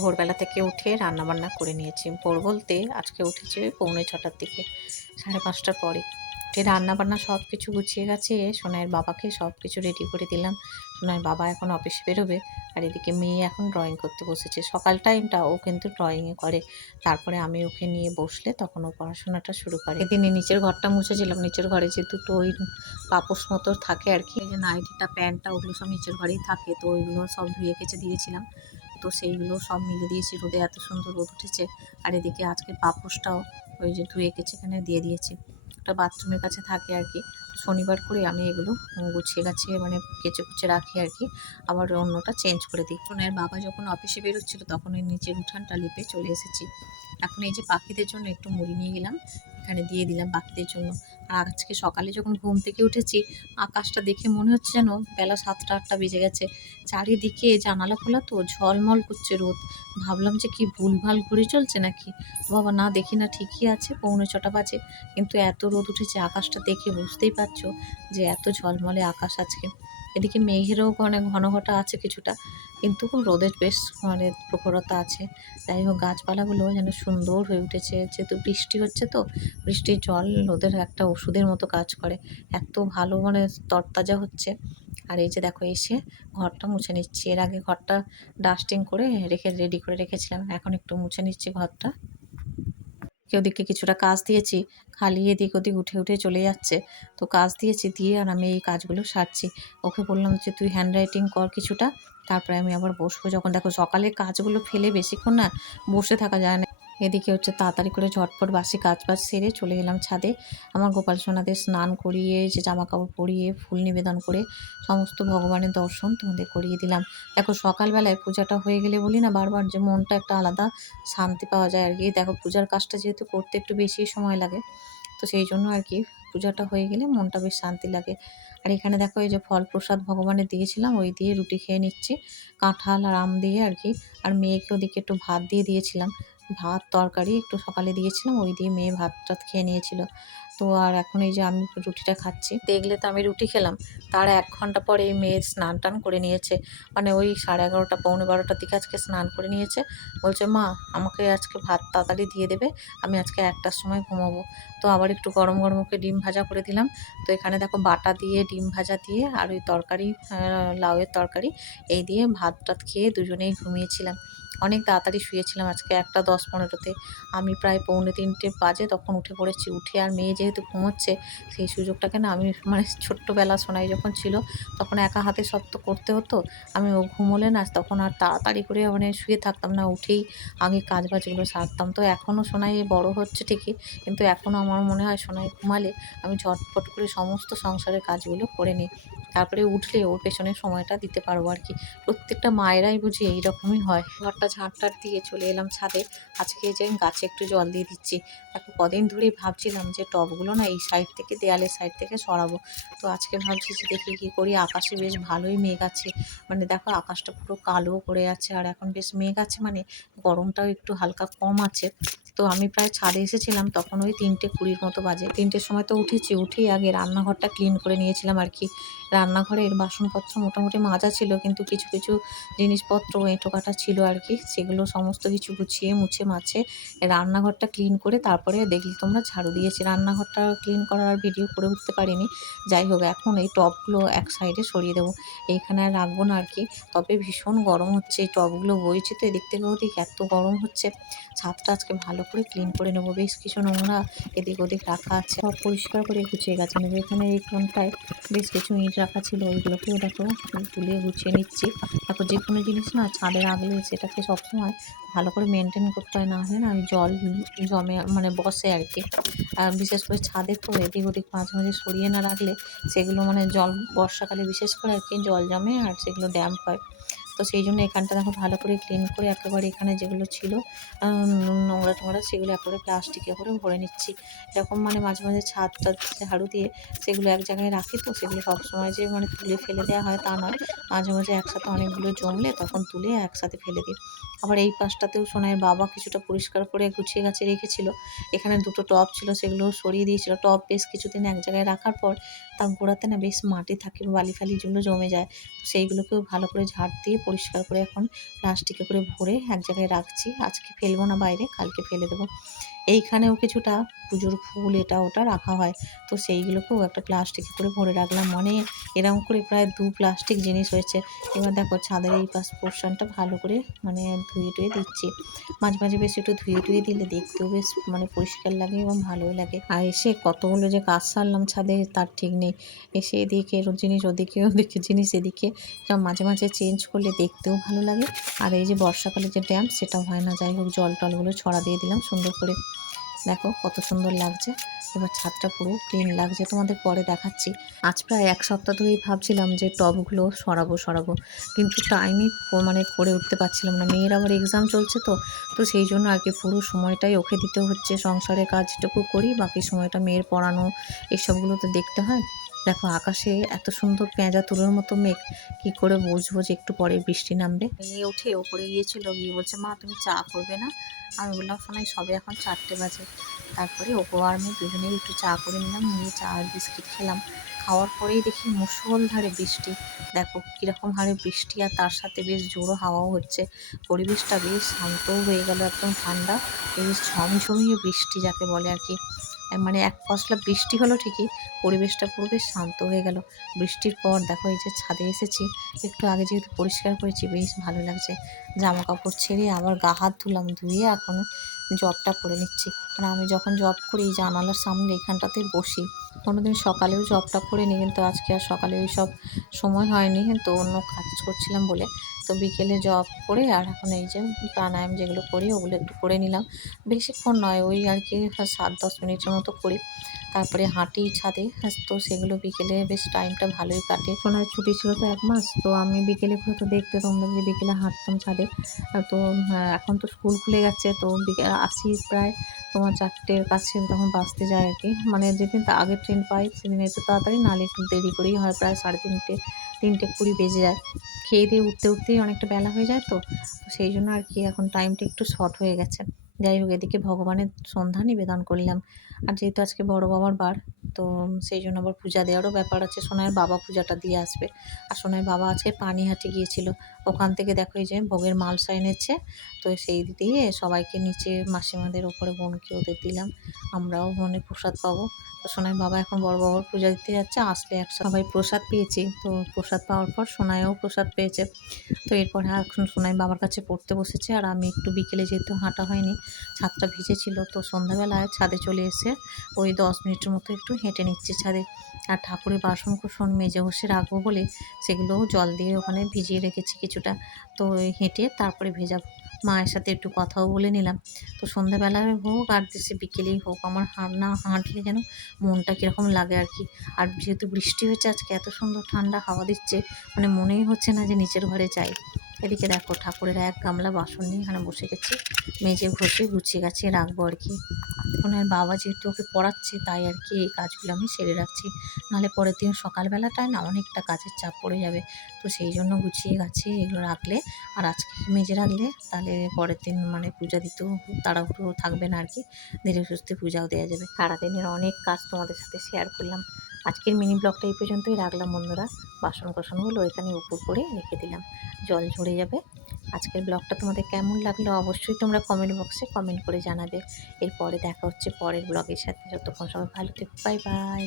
ভোরবেলা থেকে উঠে রান্নাবান্না করে নিয়েছি। ভোর বলতে আজকে উঠেছি ওই পৌনে ৬টার দিকে, ৫:৩০টার পরে। উঠে রান্নাবান্না সব কিছু গুছিয়ে গাছিয়ে সোনাইয়ের বাবাকে সব কিছু রেডি করে দিলাম। সোনাইয়ের বাবা এখন অফিসে বেরোবে, আর এদিকে মেয়ে এখন ড্রয়িং করতে বসেছে। সকাল টাইমটা ও কিন্তু ড্রয়িংয়ে করে, তারপরে আমি ওকে নিয়ে বসলে তখন ও পড়াশোনাটা শুরু করে। এদিনে নিচের ঘরটা মুছেছিলাম, নিচের ঘরে যে দুটো ওই পাপোশ মতো থাকে আর কি, এই যে নাইটিটা প্যান্টটা ওগুলো সব নিচের ঘরেই থাকে, তো ওইগুলো সব ধুয়ে কেচে দিয়েছিলাম। তো সেইগুলো সব মিলে দিয়েছি রোদে, এত সুন্দর রোদ উঠেছে। আর এদিকে আজকে পাপোশটাও ওই যে ধুয়ে কেচে এখানে দিয়ে দিয়েছি, ওটা বাথরুমের কাছে থাকে আর কি। তো শনিবার করে আমি এগুলো গুছিয়ে গাছিয়ে মানে কেচে কুচে রাখি আর কি, আবার অন্যটা চেঞ্জ করে দিই। সোনাইয়ের বাবা যখন অফিসে বেরোচ্ছিল তখন ওই নিচের উঠানটা লিপে চলে এসেছি। এখন এই যে পাখিদের জন্য একটু মুড়ি নিয়ে গেলাম, এখানে দিয়ে দিলাম পাখিদের জন্য। আর আজকে সকালে যখন ঘুম থেকে উঠেছি, আকাশটা দেখে মনে হচ্ছে যেন বেলা 7টা-8টা বেজে গেছে। চারিদিকে জানালা খোলা তো ঝলমল করছে রোদ। ভাবলাম যে কি ভুলভাল ঘুরে চলছে নাকি, বাবা না দেখি না ঠিকই আছে, পৌনে 6টা বাজে, কিন্তু এত রোদ উঠেছে আকাশটা দেখে বুঝতেই পারছো যে এত ঝলমলে আকাশ আজকে। এদিকে মেঘেরও ঘন ঘটা আছে কিছুটা, কিন্তু রোদের বেশ মানে প্রখরতা আছে। যাই হোক, গাছপালাগুলো যেন সুন্দর হয়ে উঠেছে, যেহেতু বৃষ্টি হচ্ছে তো বৃষ্টির জল রোদের একটা ওষুধের মতো কাজ করে, এত ভালো মানে তরতাজা হচ্ছে। আর এই যে দেখো এসে ঘরটা মুছে নিচ্ছি, এর আগে ঘরটা ডাস্টিং করে রেডি করে রেখেছিলাম, এখন একটু মুছে নিচ্ছি ঘরটা। ওদিকে কিছুটা কাজ দিয়েছি, খালি এদিক ওদিক উঠে উঠে চলে যাচ্ছে, তো কাজ দিয়েছি দিয়ে আর আমি এই কাজগুলো সারছি। ওকে বললাম যে তুই হ্যান্ড রাইটিং কর কিছুটা, তারপরে আমি আবার বসবো। যখন দেখো সকালে কাজগুলো ফেলে বেশিক্ষণ না বসে থাকা যায় না। এদিকে হচ্ছে তাড়াতাড়ি করে ঝটপট বাসি কাজ বাজ সেরে চলে এলাম ছাদে। আমার গোপাল সোনাদের স্নান করিয়ে, যে জামা কাপড় পরিয়ে, ফুল নিবেদন করে সমস্ত ভগবানের দর্শন তোমাদের করিয়ে দিলাম। দেখো সকালবেলায় পূজাটা হয়ে গেলে বলি না বারবার, যে মনটা একটা আলাদা শান্তি পাওয়া যায় আর কি। দেখো পূজার কাজটা যেহেতু করতে একটু বেশি সময় লাগে, তো সেই জন্য আর কি পূজাটা হয়ে গেলে মনটা বেশ শান্তি লাগে। আর এখানে দেখো এই যে ফল প্রসাদ ভগবানের দিয়েছিলাম, ওই দিয়ে রুটি খেয়ে নিচ্ছি, কাঁঠাল আর আম দিয়ে আর কি। আর মেয়েকে ওদিকে একটু ভাত দিয়ে দিয়েছিলাম, ভাত তরকারি একটু সকালে দিয়েছিলাম, ওই দিয়ে মেয়ে ভাত টাত খেয়ে নিয়েছিল। তো আর এখন এই যে আমি রুটিটা খাচ্ছি, দেখলে তো আমি রুটি খেলাম, তার 1 ঘন্টা পরে এই মেয়ে স্নান টান করে নিয়েছে, মানে ওই 11:30 পৌনে 12টার দিকে আজকে স্নান করে নিয়েছে। বলছে মা আমাকে আজকে ভাত তাড়াতাড়ি দিয়ে দেবে, আমি আজকে 1টার সময় ঘুমাবো। তো আবার একটু গরম গরম ওকে ডিম ভাজা করে দিলাম। তো এখানে দেখো বাটা দিয়ে ডিম ভাজা দিয়ে আর ওই তরকারি, লাউয়ের তরকারি, এই দিয়ে ভাত টাত খেয়ে দুজনেই ঘুমিয়েছিলাম। অনেক তাড়াতাড়ি শুয়েছিলাম আজকে, 1টা 10-15তে। আমি প্রায় পৌনে 3টে বাজে তখন উঠে পড়েছি। উঠে আর মেয়ে যেহেতু ঘুমোচ্ছে, সেই সুযোগটাকে না আমি মানে ছোট্টবেলা সোনাই যখন ছিল তখন একা হাতে সব তো করতে হতো। আমি ও ঘুমোলে না তখন আর তাড়াতাড়ি করে মানে শুয়ে থাকতাম না, উঠেই আগে কাজ বাজগুলো সারতাম। তো এখনও সোনাই বড় হচ্ছে ঠিকই, কিন্তু এখনও আমার মনে হয় সোনাই ঘুমালে আমি ঝটপট করে সমস্ত সংসারের কাজগুলো করে নিই, তারপরে উঠলে ওর পেছনে সময়টা দিতে পারবো আর কি। প্রত্যেকটা মায়েরাই বুঝি এইরকমই হয়। ঘরটা ঝাঁটটার দিয়ে চলে এলাম ছাদে। আজকে যে গাছে একটু জল দিয়ে দিচ্ছি। দেখো কদিন ধরেই ভাবছিলাম যে টবগুলো না এই সাইড থেকে, দেয়ালের সাইড থেকে সরাবো। তো আজকে ভাবছি যে দেখি কী করি। আকাশে বেশ ভালোই মেঘ আছে, মানে দেখো আকাশটা পুরো কালো করে আছে, আর এখন বেশ মেঘ আছে, মানে গরমটাও একটু হালকা কম আছে। তো আমি প্রায় ছাদে এসেছিলাম তখন ওই 3টে 20 মতো বাজে। 3টের সময় তো উঠেছি, উঠেই আগে রান্নাঘরটা ক্লিন করে নিয়েছিলাম আর কি। রান্নাঘরের বাসনপত্র মোটামুটি মাজা ছিল, কিন্তু কিছু কিছু জিনিসপত্র এঁটো কাটা ছিল আর কি, সেগুলো সমস্ত কিছু গুছিয়ে মুছে মাছে রান্নাঘরটা ক্লিন করে তারপরে দেখলে তোমরা ঝাড়ু দিয়েছি। রান্নাঘরটা ক্লিন করার ভিডিও করে উঠতে পারিনি। যাই হোক, এখন এই টবগুলো এক সাইডে সরিয়ে দেবো, এইখানে আর রাখবো না আর কি। তবে ভীষণ গরম হচ্ছে, এই টবগুলো বইছে তো এদিক থেকে ওদিক, এত গরম হচ্ছে। ছাদটা আজকে ভালো করে ক্লিন করে নেবো, বেশ কিছু নোংরা এদিক ওদিক রাখা আছে, সব পরিষ্কার করে গুছিয়ে গেছে নেবো। এখানে এই কোণটায় বেশ কিছু ইট রাখা ছিল, ওইগুলোকেও দেখো তুলে গুছিয়ে নিচ্ছি। দেখো যে কোনো জিনিস না ছাদে রাখলে সেটাকে সবসময় ভালো করে মেনটেন করতে হয়, না হলে না জল জমে মানে বসে আর কি। বিশেষ করে ছাদে তো এদিক ওদিক মাঝে মাঝে সরিয়ে না রাখলে সেগুলো মানে জল, বর্ষাকালে বিশেষ করে আর কি জল জমে আর সেগুলো ড্যাম্প হয়। তো সেই জন্য এখানটা দেখো ভালো করে ক্লিন করে একেবারে এখানে যেগুলো ছিল নোংরা টোংরা সেগুলো একেবারে প্লাস্টিকে করে ভরে নিচ্ছি। এরকম মানে মাঝে মাঝে ছাদটা ঝাড়ু দিয়ে সেগুলো এক জায়গায় রাখি, তো সেগুলো সবসময় যে মানে তুলে ফেলে দেওয়া হয় তা নয়, মাঝে মাঝে একসাথে অনেকগুলো জমলে তখন তুলে একসাথে ফেলে দিই। আবার এই পাশটাতেও সোনাইয়ের বাবা কিছুটা পরিষ্কার করে গুছিয়ে গাছে রেখেছিল। এখানে দুটো টব ছিল, সেগুলো সরিয়ে দিয়েছিল। টব বেশ কিছুদিন এক জায়গায় রাখার পর তার গোড়াতে না বেশ মাটি থাকে, বালি ফালি যেগুলো জমে যায়, তো সেইগুলোকেও ভালো করে ঝাড় দিয়ে পরিষ্কার করে এখন প্লাস্টিকে করে ভরে এক জায়গায় রাখছি। আজকে ফেলবো না বাইরে, কালকে ফেলে দেবো। এইখানেও কিছুটা পুজোর ফুল এটা ওটা রাখা হয়, তো সেইগুলোকেও একটা প্লাস্টিকে করে ভরে রাখলাম। মানে এরকম করে প্রায় 2 প্লাস্টিক জিনিস হয়েছে। এবার দেখো ছাদের এই পাশ পোর্শনটা ভালো করে মানে ধুয়ে টুয়ে দিচ্ছি। মাঝে মাঝে বেশ একটু ধুয়ে টুয়ে দিলে দেখতেও বেশ মানে পরিষ্কার লাগে এবং ভালোও লাগে। আর এসে কতগুলো যে কাজ সারলাম ছাদে তার ঠিক নেই। এসে এদিকে এর জিনিস ওদিকে, ওদিকে জিনিস এদিকে, মাঝে মাঝে চেঞ্জ করলে দেখতেও ভালো লাগে। আর এই যে বর্ষাকালে যে ড্যাম সেটাও হয় না। যাই হোক জল টলগুলো ছড়া দিয়ে দিলাম সুন্দর করে। দেখো কত সুন্দর লাগছে। এবার ছাদটা পুরো ক্লিন লাগছে, তোমাদের পরে দেখাচ্ছি। আজ প্রায় 1 সপ্তাহ ধরেই ভাবছিলাম যে টবগুলো সরাবো, কিন্তু টাইমই মানে করে উঠতে পারছিলাম না। মেয়ের আবার এক্সাম চলছে, তো সেই জন্য আর কি পুরো সময়টাই ওকে দিতে হচ্ছে। সংসারের কাজটুকু করি, বাকি সময়টা মেয়ের পড়ানো এসবগুলো তো দেখতে হয়। দেখো আকাশে এত সুন্দর পেঁজা তুলোর মতো মেঘ, কি করে বুঝবো যে একটু পরে বৃষ্টি নামবে। মেয়ে উঠে ওপরে গিয়েছিল, গিয়ে বলছে মা তুমি চা করবে না? আমি বললাম শোনাই সবে এখন 4টে বাজে। তারপরে ওপো আর আমি দুজনেই একটু চা করে নিলাম, নিয়ে চা আর বিস্কিট খেলাম। খাওয়ার পরেই দেখি মুষলধারে বৃষ্টি। দেখো কীরকম হারে বৃষ্টি, আর তার সাথে বেশ জোরও হাওয়াও হচ্ছে। পরিবেশটা বেশ শান্তও হয়ে গেল, একদম ঠান্ডা। বেশ ঝমঝমিয়ে বৃষ্টি যাকে বলে আর কি। মানে এক পশলা বৃষ্টি হলো ঠিকই, পরিবেশটা পুরো বেশ শান্ত হয়ে গেল। বৃষ্টির পর দেখো এই যে ছাদে এসেছি, একটু আগে যেহেতু পরিষ্কার করেছি বেশ ভালো লাগছে। জামা কাপড় ছেড়ে আবার গা হাত ধুলাম, ধুয়ে এখন জবটা করে নিচ্ছি। কারণ আমি যখন জব করি জানালার সামনে এখানটাতে বসি। কোনোদিন সকালেও জবটা করে নিই, কিন্তু আজকে আর সকালে ওই সব সময় হয়নি, তো অন্য কাজ করছিলাম বলে। তো বিকেলে জব করে আর এখন এই যে প্রাণায়াম যেগুলো করি ওগুলো একটু করে নিলাম। বেশিক্ষণ নয়, ওই আর কি 7-10 মিনিটের মতো করি। তারপরে হাঁটি ছাদে, তো সেগুলো বিকেলে বেশ টাইমটা ভালোই কাটে। সোনার ছুটি ছিল তো 1 মাস, তো আমি বিকেলে হয়তো দেখতে তোমরা যে বিকেলে হাঁটতাম ছাদে। তো এখন তো স্কুল খুলে গেছে, তো আসি প্রায় তোমার 4টের কাছে তখন বাজতে যায় আর কি। মানে যেদিন আগে ট্রেন পাই সেদিন একটু তাড়াতাড়ি, নাহলে একটু দেরি করেই হয়, প্রায় 3:30, 3:20 বেজে যায়। খেয়ে দিয়ে উঠতেই অনেকটা বেলা হয়ে যায়, তো সেই জন্য আর কি এখন টাইমটা একটু শর্ট হয়ে গেছে। যাই হোক এদিকে ভগবানের সন্ধ্যা নিবেদন করলাম। আর যেহেতু আজকে বড় বাবার বার, তো সেই জন্য আবার পূজা দেওয়ারও ব্যাপার আছে। সোনাইয়ের বাবা পূজাটা দিয়ে আসবে। আর সোনাইয়ের বাবা আজকে পানিহাটি গিয়েছিল, ওখান থেকে দেখো এই যে ভোগের মালসা এনেছে। তো সেই দিয়ে সবাইকে নিচে মাসিমাদের ওপরে বোনকে ওদের দিলাম, আমরাও মানে প্রসাদ পাবো। তো সোনাইয়ের বাবা এখন বড় বাবার পূজা দিতে যাচ্ছে, আসলে সবাই প্রসাদ পেয়েছি। তো প্রসাদ পাওয়ার পর সোনাইও প্রসাদ পেয়েছে। তো এরপরে এখন সোনাই বাবার কাছে পড়তে বসেছে, আর আমি একটু বিকেলে যেহেতু হাঁটা হয়নি, ছাদটা ভিজেছিল, তো সন্ধ্যাবেলায় ছাদে চলে এসে ওই 10 মিনিটের মতো একটু হেঁটে নিচ্ছি ছাদে। আর ঠাকুরের বাসন কোসন মেজে ঘষে রাখবো বলে সেগুলোও জল দিয়ে ওখানে ভিজিয়ে রেখেছি কিছুটা। তো হেঁটে তারপরে ভেজাবো। মায়ের সাথে একটু কথাও বলে নিলাম। তো সন্ধ্যাবেলায় হোক আর বিকেলেই হোক, আমার না হাঁটলে যেন মনটা কীরকম লাগে আর কি। আর যেহেতু বৃষ্টি হচ্ছে আজকে, এত সুন্দর ঠান্ডা হাওয়া দিচ্ছে, মানে মনেই হচ্ছে না যে নিচের ঘরে যাই। এদিকে দেখো ঠাকুরের 1 গামলা বাসন নিয়ে এখানে বসে গেছি, মেজে ঘষে গুছিয়ে গাছিয়ে রাখবো আর কি। ওনার বাবা যেহেতু ওকে পড়াচ্ছে, তাই আর কি এই কাজগুলো আমি সেরে রাখছি। নাহলে পরের দিন সকালবেলাটায় না অনেকটা কাজের চাপ পড়ে যাবে। তো সেই জন্য গুছিয়ে গাছিয়ে এগুলো রাখলে, আর আজকে মেজে রাখলে তাহলে পরের দিন মানে পূজা দিতেও তাড়াহুড়ো থাকবে না আর কি। ধীরে সুস্থে পূজাও দেওয়া যাবে। সারাদিনের অনেক কাজ তোমাদের সাথে শেয়ার করলাম। আজকের মিনি ব্লগটা এই পর্যন্তই রাখলাম বন্ধুরা। বাসন কোসনগুলো এখানে উপর করে রেখে দিলাম, জল ঝরে যাবে। আজকের ব্লগটা তোমাদের কেমন লাগলো অবশ্যই তোমরা কমেন্ট বক্সে কমেন্ট করে জানাবে। এরপরে দেখা হচ্ছে পরের ব্লগের সাথে। যতক্ষণ সবাই ভালো থেকো, বাই বাই।